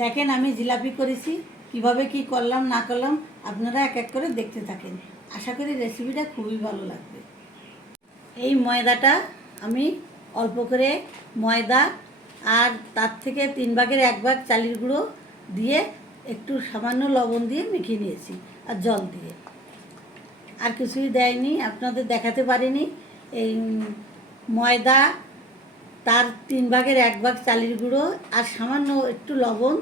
দেখেন আমি জিলাপি করেছি, কিভাবে কি করলাম না করলাম আপনারা এক এক করে দেখতে থাকেন। আশা করি রেসিপিটা খুবই ভালো লাগবে। এই ময়দাটা আমি অল্প করে ময়দা আর তার থেকে 3/1 চালের গুঁড়ো দিয়ে একটু সামান্য লবণ দিয়ে মেখে নিয়েছি আর জল দিয়ে। আর কিছুই দেয়নি, আপনাদের দেখাতে পারিনি। এই ময়দা, তার 3/1 চালের গুঁড়ো আর সামান্য একটু লবণ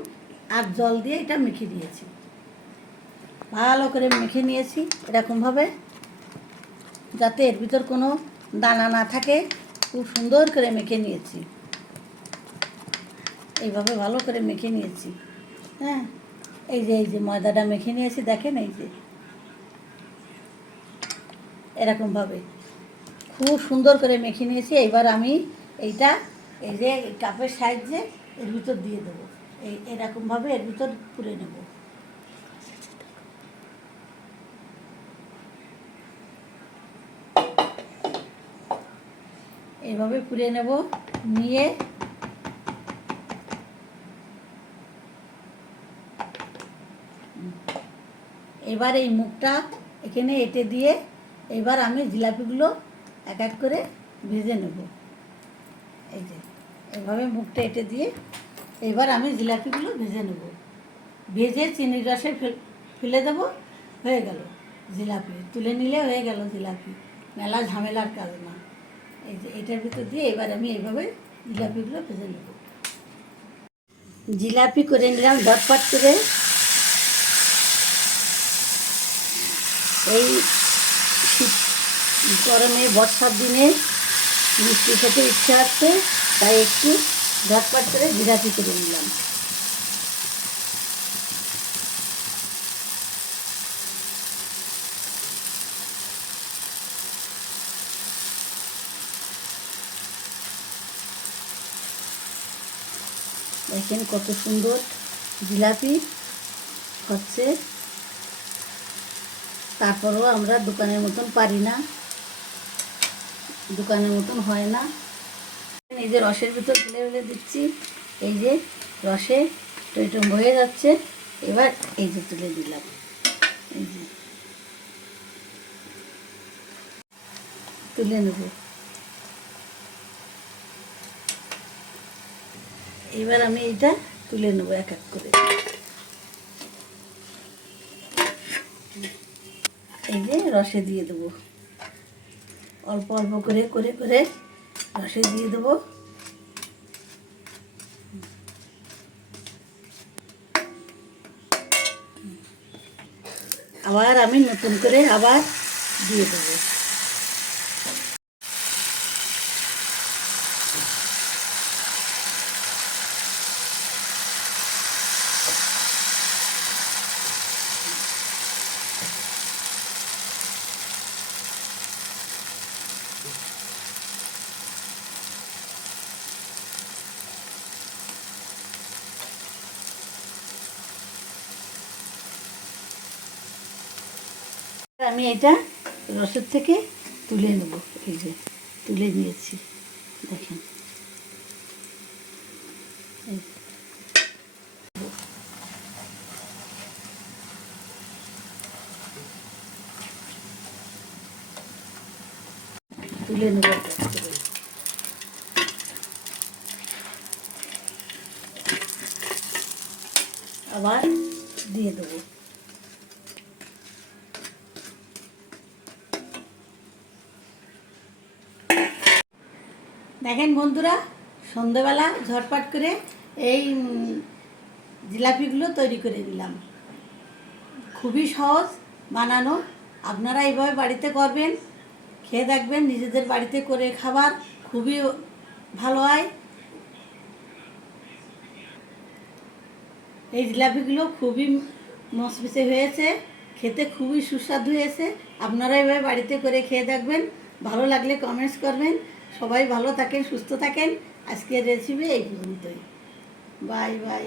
আর জল দিয়ে এটা মেখে দিয়েছি। ভালো করে মেখে নিয়েছি এরকমভাবে, যাতে এর ভিতর কোনো দানা না থাকে। খুব সুন্দর করে মেখে নিয়েছি, এইভাবে ভালো করে মেখে নিয়েছি। হ্যাঁ, এই যে ময়দাটা মেখে নিয়েছি, দেখেন এই যে এরকমভাবে খুব সুন্দর করে মেখে নিয়েছি। এবার আমি এইটা এই যে কাপের সাহায্যে এর ভিতর দিয়ে দেবো। এরকমভাবে এর ভিতর পুরে নেব। এইভাবে পুরে নেব, নিয়ে এবার এই মুখটা এখানে এঁটে দিয়ে এবার আমি জিলাপিগুলো এক এক করে ভেজে নেব। এই যে এভাবে মুখটা এঁটে দিয়ে এবার আমি জিলাপিগুলো ভেজে নেব। ভেজে চিনির রসে ফেলে দেবো, হয়ে গেল জিলাপি। তুলে নিলে হয়ে গেল জিলাপি, মেলা ঝামেলার কাজ না। এই যে এটার ভিতর দিয়ে এবার আমি এইভাবে জিলাপিগুলো ভেজে নেব। জিলাপি করে নিলাম ঝটপট করে। এই শীত গরমে বর্ষার দিনে মিষ্টি খেতে ইচ্ছা আছে, তাই একটু ঝটপট করে জিলাপি করে নিলাম। দেখেন কত সুন্দর জিলাপি হচ্ছে। তারপরেও আমরা দোকানের মতন পারি না, দোকানের মতন হয় না। এই যে রসের ভিতর ফেলে ফেলে দিচ্ছি, এই যে রসে টইটুম হয়ে যাচ্ছে। এবার এই যে তুলে দিলাম, এই যে তুলে নেব। এবার আমি এইটা তুলে নেব এক এক করে। এই যে রসে দিয়ে দেবো, অল্প অল্প করে করে করে রসে দিয়ে দেবো। আবার আমি নতুন করে আবার দিয়ে দেবো। আমি এটা রসের থেকে তুলে নেব। এই যে তুলে নিয়েছি, দেখেন। তুলে নেব, আবার দিয়ে দেবো। দেখেন বন্ধুরা, সন্ধেবেলা ঝটপট করে এই জিলাপিগুলো তৈরি করে দিলাম। খুবই সহজ বানানো, আপনারা এইভাবে বাড়িতে করবেন, খেয়ে দেখবেন। নিজেদের বাড়িতে করে খাবার খুবই ভালো হয়। এই জিলাপিগুলো খুবই মচমচে হয়েছে, খেতে খুবই সুস্বাদু হয়েছে। আপনারা এভাবে বাড়িতে করে খেয়ে দেখবেন, ভালো লাগলে কমেন্টস করবেন। সবাই ভালো থাকেন, সুস্থ থাকেন। আজকের রেসিপি এই পর্যন্তই। Bye bye.